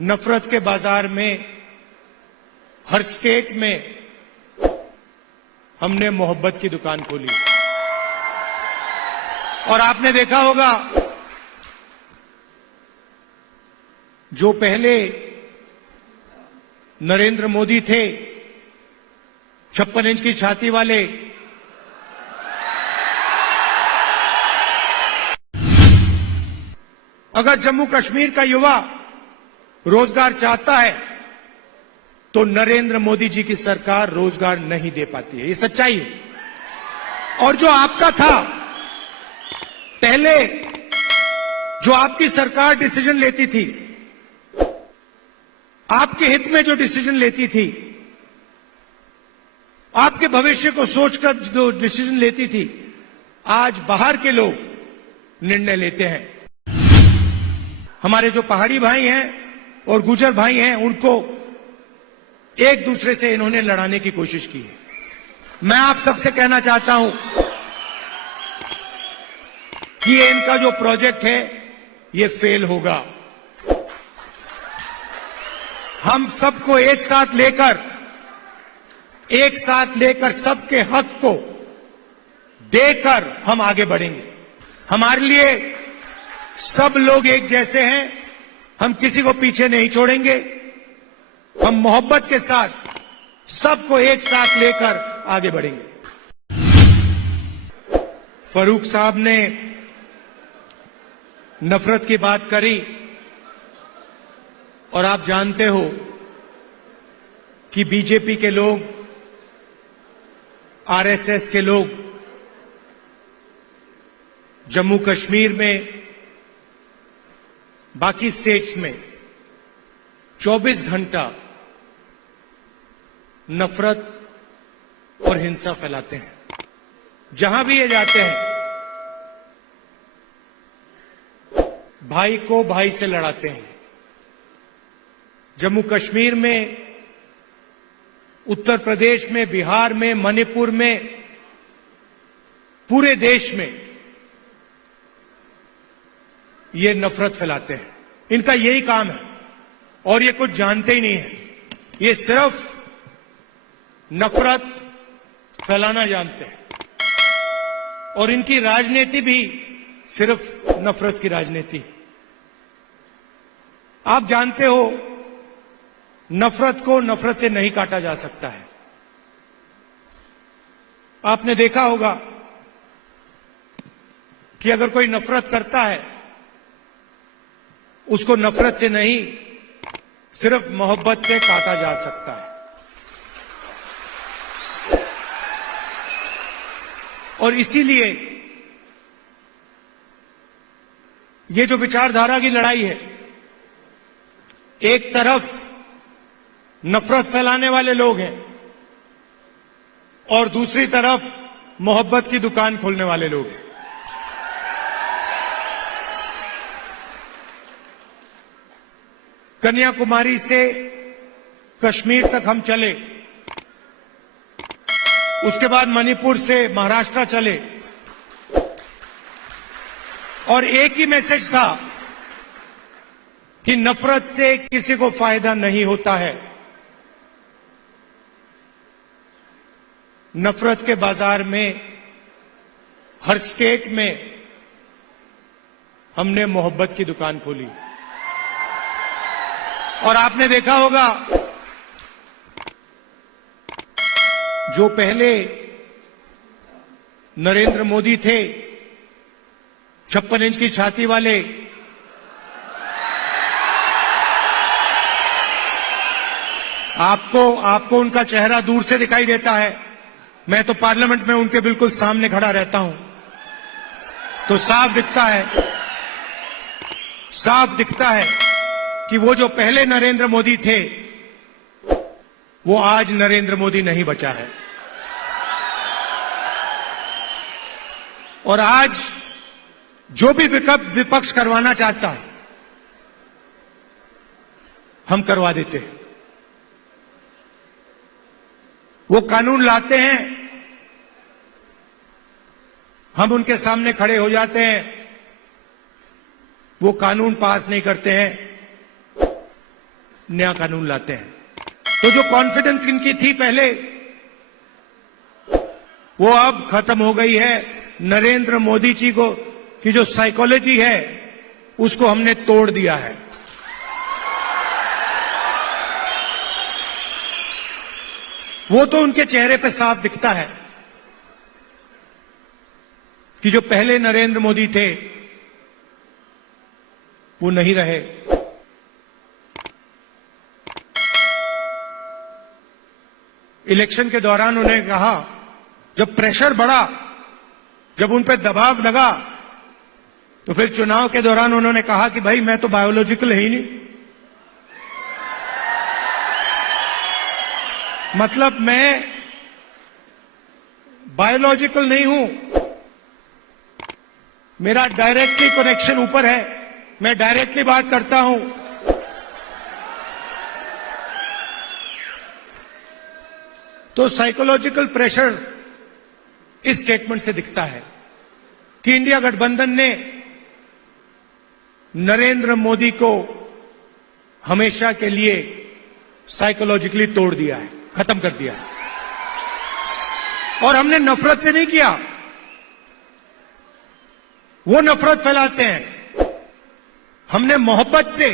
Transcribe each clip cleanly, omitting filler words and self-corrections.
नफरत के बाजार में हर स्टेट में हमने मोहब्बत की दुकान खोली। और आपने देखा होगा, जो पहले नरेंद्र मोदी थे 56 इंच की छाती वाले, अगर जम्मू कश्मीर का युवा रोजगार चाहता है तो नरेंद्र मोदी जी की सरकार रोजगार नहीं दे पाती है, ये सच्चाई है। और जो आपका था पहले, जो आपकी सरकार डिसीजन लेती थी, आपके हित में जो डिसीजन लेती थी, आपके भविष्य को सोचकर जो डिसीजन लेती थी, आज बाहर के लोग निर्णय लेते हैं। हमारे जो पहाड़ी भाई हैं और गुर्जर भाई हैं, उनको एक दूसरे से इन्होंने लड़ाने की कोशिश की है। मैं आप सबसे कहना चाहता हूं कि ये इनका जो प्रोजेक्ट है ये फेल होगा। हम सबको एक साथ लेकर सबके हक को देकर हम आगे बढ़ेंगे। हमारे लिए सब लोग एक जैसे हैं, हम किसी को पीछे नहीं छोड़ेंगे। हम मोहब्बत के साथ सबको एक साथ लेकर आगे बढ़ेंगे। फरूक साहब ने नफरत की बात करी, और आप जानते हो कि बीजेपी के लोग, आरएसएस के लोग जम्मू कश्मीर में, बाकी स्टेट्स में 24 घंटा नफरत और हिंसा फैलाते हैं। जहां भी ये जाते हैं, भाई को भाई से लड़ाते हैं। जम्मू कश्मीर में, उत्तर प्रदेश में, बिहार में, मणिपुर में, पूरे देश में ये नफरत फैलाते हैं। इनका यही काम है और ये कुछ जानते ही नहीं है। ये सिर्फ नफरत फैलाना जानते हैं, और इनकी राजनीति भी सिर्फ नफरत की राजनीति। आप जानते हो, नफरत को नफरत से नहीं काटा जा सकता है। आपने देखा होगा कि अगर कोई नफरत करता है, उसको नफरत से नहीं, सिर्फ मोहब्बत से काटा जा सकता है। और इसीलिए ये जो विचारधारा की लड़ाई है, एक तरफ नफरत फैलाने वाले लोग हैं और दूसरी तरफ मोहब्बत की दुकान खोलने वाले लोग हैं। कन्याकुमारी से कश्मीर तक हम चले, उसके बाद मणिपुर से महाराष्ट्र चले, और एक ही मैसेज था कि नफरत से किसी को फायदा नहीं होता है। नफरत के बाजार में हर स्टेट में हमने मोहब्बत की दुकान खोली। और आपने देखा होगा, जो पहले नरेंद्र मोदी थे 56 इंच की छाती वाले, आपको उनका चेहरा दूर से दिखाई देता है। मैं तो पार्लियामेंट में उनके बिल्कुल सामने खड़ा रहता हूं, तो साफ दिखता है कि वो जो पहले नरेंद्र मोदी थे, वो आज नरेंद्र मोदी नहीं बचा है। और आज जो भी विपक्ष करवाना चाहता है, हम करवा देते हैं। वो कानून लाते हैं, हम उनके सामने खड़े हो जाते हैं, वो कानून पास नहीं करते हैं, नया कानून लाते हैं। तो जो कॉन्फिडेंस इनकी थी पहले, वो अब खत्म हो गई है। नरेंद्र मोदी जी को की जो साइकोलॉजी है उसको हमने तोड़ दिया है। वो तो उनके चेहरे पे साफ दिखता है कि जो पहले नरेंद्र मोदी थे वो नहीं रहे। इलेक्शन के दौरान उन्हें कहा, जब प्रेशर बढ़ा, जब उन पर दबाव लगा, तो फिर चुनाव के दौरान उन्होंने कहा कि भाई मैं तो बायोलॉजिकल है ही नहीं, मतलब मैं बायोलॉजिकल नहीं हूं, मेरा डायरेक्टली कनेक्शन ऊपर है, मैं डायरेक्टली बात करता हूं। तो साइकोलॉजिकल प्रेशर इस स्टेटमेंट से दिखता है कि इंडिया गठबंधन ने नरेंद्र मोदी को हमेशा के लिए साइकोलॉजिकली तोड़ दिया है, खत्म कर दिया है। और हमने नफरत से नहीं किया, वो नफरत फैलाते हैं, हमने मोहब्बत से,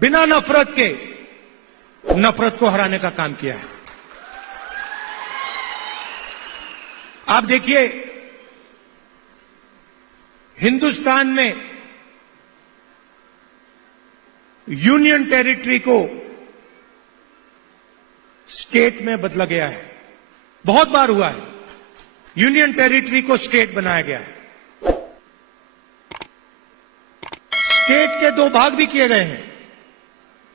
बिना नफरत के नफरत को हराने का काम किया है। आप देखिए, हिंदुस्तान में यूनियन टेरिटरी को स्टेट में बदला गया है, बहुत बार हुआ है। यूनियन टेरिटरी को स्टेट बनाया गया है। स्टेट के दो भाग भी किए गए हैं।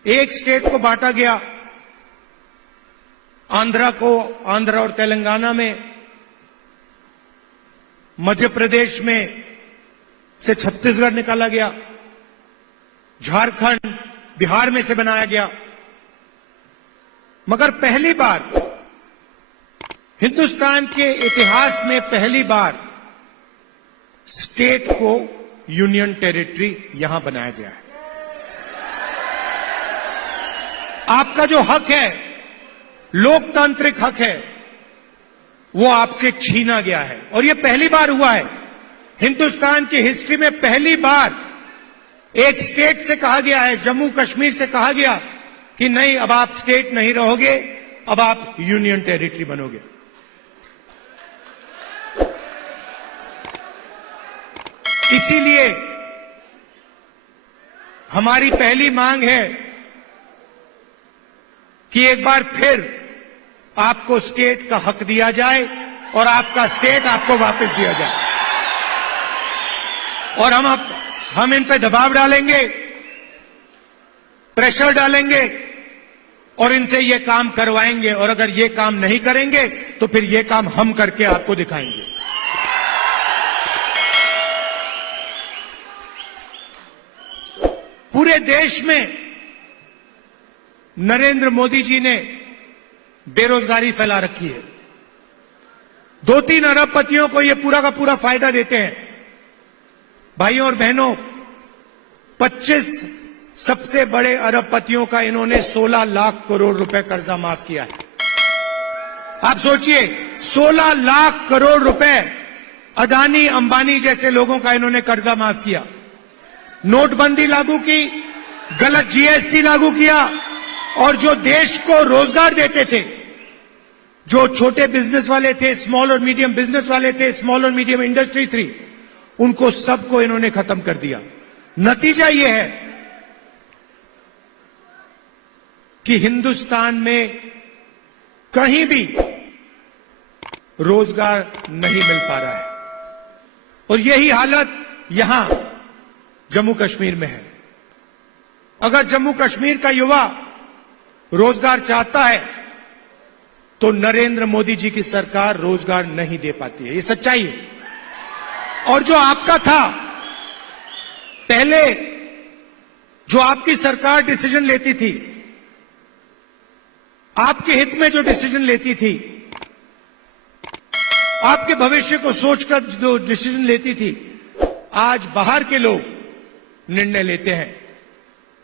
एक स्टेट को बांटा गया, आंध्र और तेलंगाना में, मध्य प्रदेश में से छत्तीसगढ़ निकाला गया, झारखंड बिहार में से बनाया गया। मगर पहली बार हिंदुस्तान के इतिहास में पहली बार स्टेट को यूनियन टेरिटरी यहां बनाया गया है। आपका जो हक है, लोकतांत्रिक हक है, वो आपसे छीना गया है। और ये पहली बार हुआ है हिंदुस्तान की हिस्ट्री में, पहली बार एक स्टेट से कहा गया है, जम्मू कश्मीर से कहा गया कि नहीं, अब आप स्टेट नहीं रहोगे, अब आप यूनियन टेरिटरी बनोगे। इसीलिए हमारी पहली मांग है कि एक बार फिर आपको स्टेट का हक दिया जाए और आपका स्टेट आपको वापस दिया जाए। और हम इन पे दबाव डालेंगे, प्रेशर डालेंगे और इनसे ये काम करवाएंगे। और अगर ये काम नहीं करेंगे तो फिर ये काम हम करके आपको दिखाएंगे। पूरे देश में नरेंद्र मोदी जी ने बेरोजगारी फैला रखी है। 2-3 अरबपतियों को ये पूरा का पूरा फायदा देते हैं। भाइयों और बहनों, 25 सबसे बड़े अरबपतियों का इन्होंने 16 लाख करोड़ रुपए कर्जा माफ किया है। आप सोचिए, 16 लाख करोड़ रुपए अदानी अंबानी जैसे लोगों का इन्होंने कर्जा माफ किया। नोटबंदी लागू की, गलत जीएसटी लागू किया, और जो देश को रोजगार देते थे, जो छोटे बिजनेस वाले थे, स्मॉल और मीडियम बिजनेस वाले थे, स्मॉल और मीडियम इंडस्ट्री थी, उनको सबको इन्होंने खत्म कर दिया। नतीजा यह है कि हिंदुस्तान में कहीं भी रोजगार नहीं मिल पा रहा है। और यही हालत यहां जम्मू कश्मीर में है। अगर जम्मू कश्मीर का युवा रोजगार चाहता है तो नरेंद्र मोदी जी की सरकार रोजगार नहीं दे पाती है, ये सच्चाई है। और जो आपका था पहले, जो आपकी सरकार डिसीजन लेती थी, आपके हित में जो डिसीजन लेती थी, आपके भविष्य को सोचकर जो डिसीजन लेती थी, आज बाहर के लोग निर्णय लेते हैं।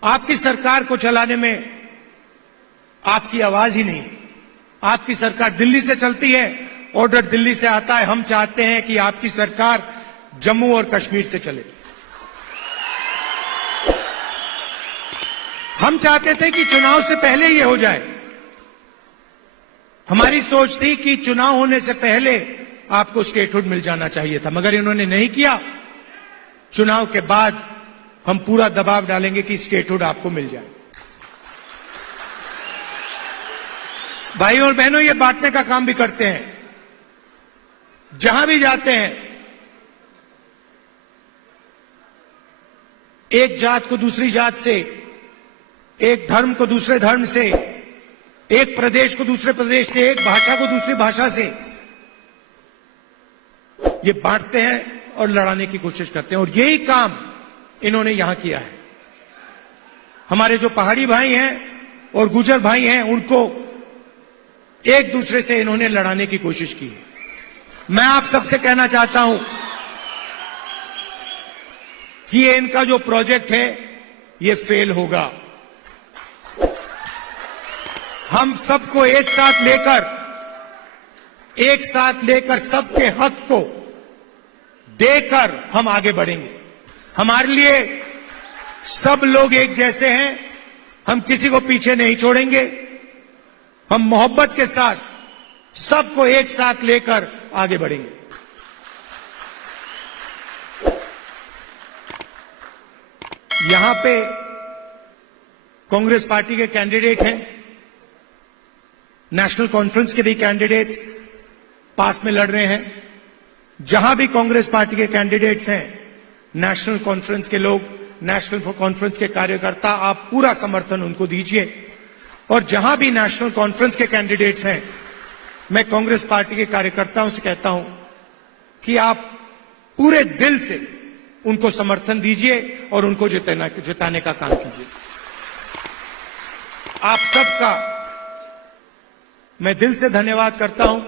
आपकी सरकार को चलाने में आपकी आवाज ही नहीं। आपकी सरकार दिल्ली से चलती है, ऑर्डर दिल्ली से आता है। हम चाहते हैं कि आपकी सरकार जम्मू और कश्मीर से चले। हम चाहते थे कि चुनाव से पहले ये हो जाए। हमारी सोच थी कि चुनाव होने से पहले आपको स्टेटहुड मिल जाना चाहिए था, मगर इन्होंने नहीं किया। चुनाव के बाद हम पूरा दबाव डालेंगे कि स्टेटहुड आपको मिल जाए। भाइयों और बहनों, ये बांटने का काम भी करते हैं। जहां भी जाते हैं, एक जात को दूसरी जात से, एक धर्म को दूसरे धर्म से, एक प्रदेश को दूसरे प्रदेश से, एक भाषा को दूसरी भाषा से, ये बांटते हैं और लड़ाने की कोशिश करते हैं। और यही काम इन्होंने यहां किया है। हमारे जो पहाड़ी भाई हैं और गुर्जर भाई हैं, उनको एक दूसरे से इन्होंने लड़ाने की कोशिश की है। मैं आप सबसे कहना चाहता हूं कि ये इनका जो प्रोजेक्ट है, ये फेल होगा। हम सबको एक साथ लेकर सबके हक को देकर हम आगे बढ़ेंगे। हमारे लिए सब लोग एक जैसे हैं, हम किसी को पीछे नहीं छोड़ेंगे। हम मोहब्बत के साथ सबको एक साथ लेकर आगे बढ़ेंगे। यहां पे कांग्रेस पार्टी के कैंडिडेट हैं, नेशनल कॉन्फ्रेंस के भी कैंडिडेट्स पास में लड़ रहे हैं। जहां भी कांग्रेस पार्टी के कैंडिडेट्स हैं, नेशनल कॉन्फ्रेंस के लोग, नेशनल कॉन्फ्रेंस के कार्यकर्ता, आप पूरा समर्थन उनको दीजिए। और जहां भी नेशनल कॉन्फ्रेंस के कैंडिडेट्स हैं, मैं कांग्रेस पार्टी के कार्यकर्ताओं से कहता हूं कि आप पूरे दिल से उनको समर्थन दीजिए और उनको जिताने का काम कीजिए। आप सबका मैं दिल से धन्यवाद करता हूं।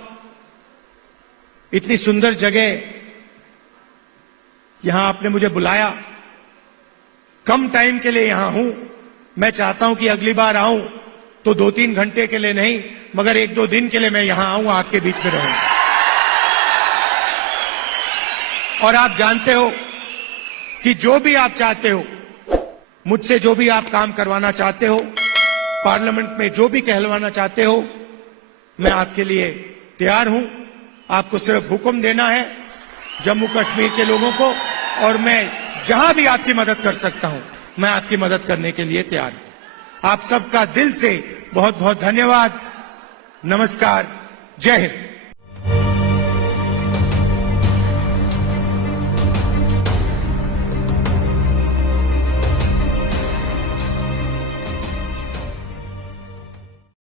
इतनी सुंदर जगह यहां आपने मुझे बुलाया। कम टाइम के लिए यहां हूं। मैं चाहता हूं कि अगली बार आऊं तो 2-3 घंटे के लिए नहीं, मगर 1-2 दिन के लिए मैं यहां आऊं, आपके बीच में रहूं। और आप जानते हो कि जो भी आप चाहते हो, मुझसे जो भी आप काम करवाना चाहते हो, पार्लियामेंट में जो भी कहलवाना चाहते हो, मैं आपके लिए तैयार हूं। आपको सिर्फ हुक्म देना है जम्मू कश्मीर के लोगों को, और मैं जहां भी आपकी मदद कर सकता हूं, मैं आपकी मदद करने के लिए तैयार हूं। आप सबका दिल से बहुत बहुत धन्यवाद। नमस्कार। जय हिंद।